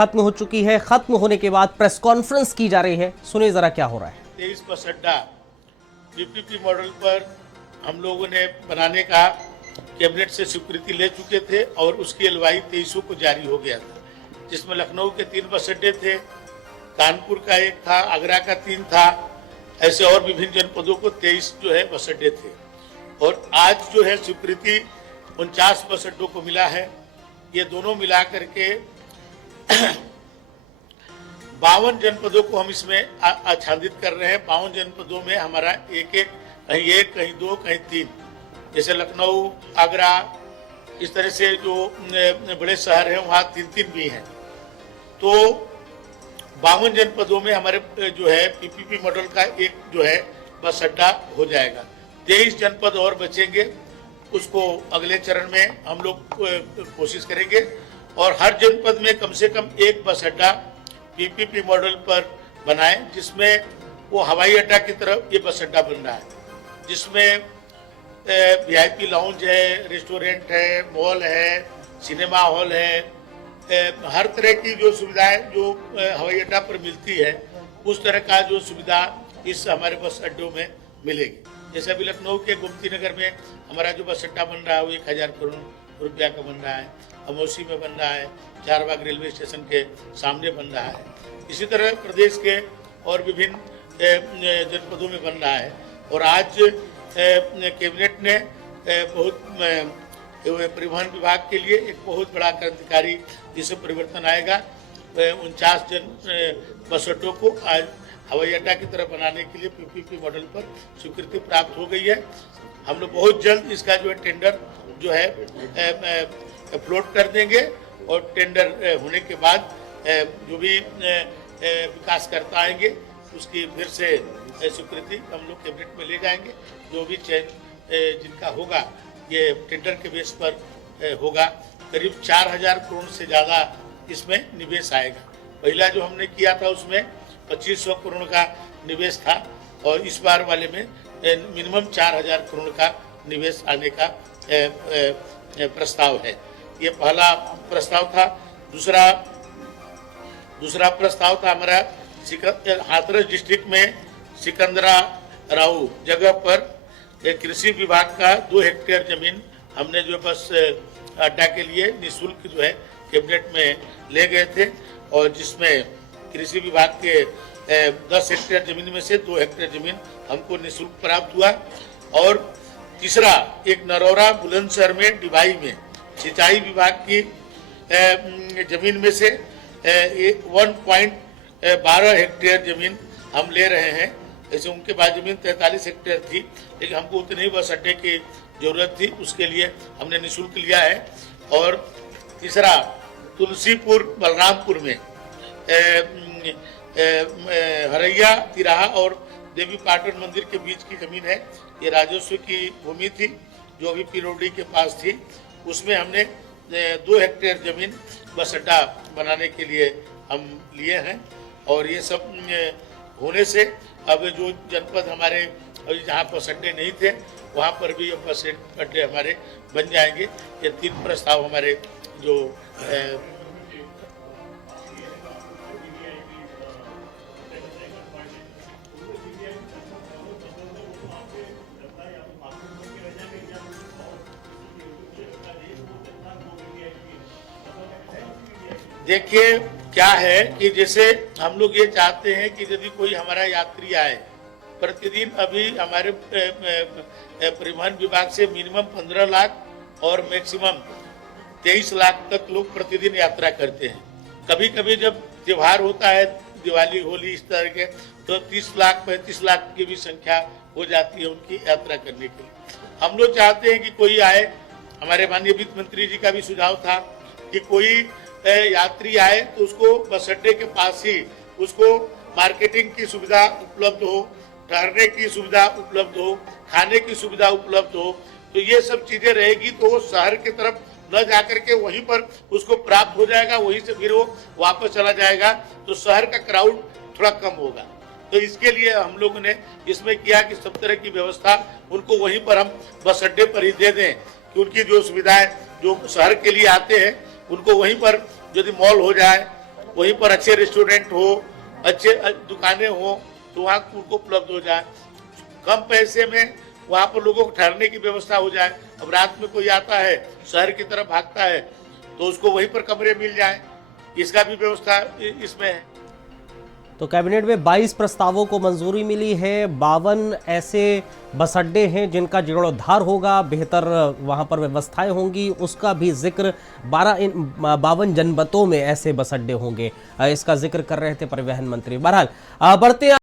खत्म हो चुकी है। खत्म होने के बाद प्रेस कॉन्फ्रेंस की जा रही है। सुनिए जरा क्या हो रहा है। 23 बस अड्डा पीपीपी मॉडल पर हम लोगों ने बनाने का कैबिनेट से स्वीकृति ले चुके थे और उसकी एलवाई 23 को जारी हो गया था, जिसमें लखनऊ के 3 बस अड्डे थे, कानपुर का 1 था, आगरा का 3 था, ऐसे और विभिन्न जनपदों को 23 जो है बस अड्डे थे। और आज जो है स्वीकृति 49 बस अड्डों को मिला है। ये दोनों मिला करके 52 जनपदों को हम इसमें आच्छादित कर रहे हैं। 52 जनपदों में हमारा कहीं 1, कहीं 2, कहीं 3, जैसे लखनऊ, आगरा, इस तरह से जो बड़े शहर हैं वहाँ 3-3 भी हैं। तो 52 जनपदों में हमारे जो है पीपीपी मॉडल का एक जो है बस अड्डा हो जाएगा। 23 जनपद और बचेंगे, उसको अगले चरण में हम लोग कोशिश करेंगे और हर जनपद में कम से कम एक बस अड्डा पीपीपी मॉडल पर बनाएं, जिसमें वो हवाई अड्डा की तरफ ये बस अड्डा बन रहा है, जिसमें वीआईपी लाउंज है, रेस्टोरेंट है, मॉल है, सिनेमा हॉल है, हर तरह की जो सुविधाएं जो हवाई अड्डा पर मिलती है उस तरह का जो सुविधा इस हमारे बस अड्डों में मिलेगी। जैसे अभी लखनऊ के गोमती नगर में हमारा जो बस अड्डा बन रहा है वो 1000 करोड़ रुपया का बन रहा है, अमौसी में बन रहा है, चारबाग रेलवे स्टेशन के सामने बन रहा है। इसी तरह प्रदेश के और विभिन्न जनपदों में बन रहा है। और आज कैबिनेट ने बहुत परिवहन विभाग के लिए एक बहुत बड़ा क्रांतिकारी जिससे परिवर्तन आएगा। 49 बस अड्डों को आज हवाई अड्डा की तरह बनाने के लिए पीपीपी मॉडल पर स्वीकृति प्राप्त हो गई है। हम लोग बहुत जल्द इसका जो है टेंडर जो है फ्लोट कर देंगे और टेंडर होने के बाद जो भी विकासकर्ता आएंगे उसकी फिर से स्वीकृति हम लोग कैबिनेट में ले जाएंगे। जो भी चयन जिनका होगा ये टेंडर के बेस पर होगा। करीब 4000 करोड़ से ज़्यादा इसमें निवेश आएगा। पहला जो हमने किया था उसमें 2500 करोड़ का निवेश था और इस बार वाले में मिनिमम 4000 करोड़ का निवेश आने का प्रस्ताव है। ये पहला प्रस्ताव था। दूसरा प्रस्ताव था हमारा हाथरस डिस्ट्रिक्ट में सिकंदरा राव जगह पर कृषि विभाग का 2 हेक्टेयर जमीन हमने जो बस अड्डा के लिए निःशुल्क जो है कैबिनेट में ले गए थे और जिसमें कृषि विभाग के 10 हेक्टेयर जमीन में से 2 हेक्टेयर जमीन हमको निःशुल्क प्राप्त हुआ। और तीसरा एक नरौरा बुलंदशहर में डिवाई में सिंचाई विभाग की जमीन में से 1.12 हेक्टेयर जमीन हम ले रहे हैं। जैसे उनके पास जमीन 43 हेक्टेयर थी, लेकिन हमको उतनी ही बस अड्डे की जरूरत थी, उसके लिए हमने निःशुल्क लिया है। और तीसरा तुलसीपुर बलरामपुर में हरैया तिराहा और देवी पाटन मंदिर के बीच की जमीन है। ये राजस्व की भूमि थी जो अभी पिरोडी के पास थी, उसमें हमने 2 हेक्टेयर जमीन बस अड्डा बनाने के लिए हम लिए हैं। और ये सब होने से अब जो जनपद हमारे अभी जहाँ बस अड्डे नहीं थे वहाँ पर भी अब बस अड्डे हमारे बन जाएंगे। ये 3 प्रस्ताव हमारे जो देखिए क्या है कि जैसे हम लोग ये चाहते हैं कि यदि कोई हमारा यात्री आए, प्रतिदिन अभी हमारे परिवहन विभाग से मिनिमम 15 लाख और मैक्सिमम 23 लाख तक लोग प्रतिदिन यात्रा करते हैं। कभी कभी जब त्योहार होता है, दिवाली, होली, इस तरह के, तो 30 लाख 35 लाख की भी संख्या हो जाती है उनकी यात्रा करने के लिए। हम लोग चाहते हैं कि कोई आए। हमारे माननीय वित्त मंत्री जी का भी सुझाव था कि कोई यात्री आए तो उसको बस अड्डे के पास ही उसको मार्केटिंग की सुविधा उपलब्ध हो, ठहरने की सुविधा उपलब्ध हो, खाने की सुविधा उपलब्ध हो। तो ये सब चीजें रहेगी तो वो शहर की तरफ न जाकर के वहीं पर उसको प्राप्त हो जाएगा, वहीं से फिर वो वापस चला जाएगा, तो शहर का क्राउड थोड़ा कम होगा। तो इसके लिए हम लोगों ने इसमें किया कि सब तरह की व्यवस्था उनको वहीं पर हम बस अड्डे पर ही दे दें कि उनकी जो सुविधाएं जो शहर के लिए आते हैं उनको वहीं पर यदि मॉल हो जाए वहीं पर अच्छे रेस्टोरेंट हो, अच्छे दुकानें हो, तो वहाँ उनको उपलब्ध हो जाए। कम पैसे में वहाँ पर लोगों को ठहरने की व्यवस्था हो जाए। अब रात में कोई आता है, शहर की तरफ भागता है, तो उसको वहीं पर कमरे मिल जाए, इसका भी व्यवस्था इसमें है। तो कैबिनेट में 22 प्रस्तावों को मंजूरी मिली है। 52 ऐसे बस अड्डे हैं जिनका जीर्णोद्धार होगा, बेहतर वहां पर व्यवस्थाएं होंगी, उसका भी जिक्र। 52 जनपदों में ऐसे बस अड्डे होंगे, इसका जिक्र कर रहे थे परिवहन मंत्री। बहरहाल बढ़ते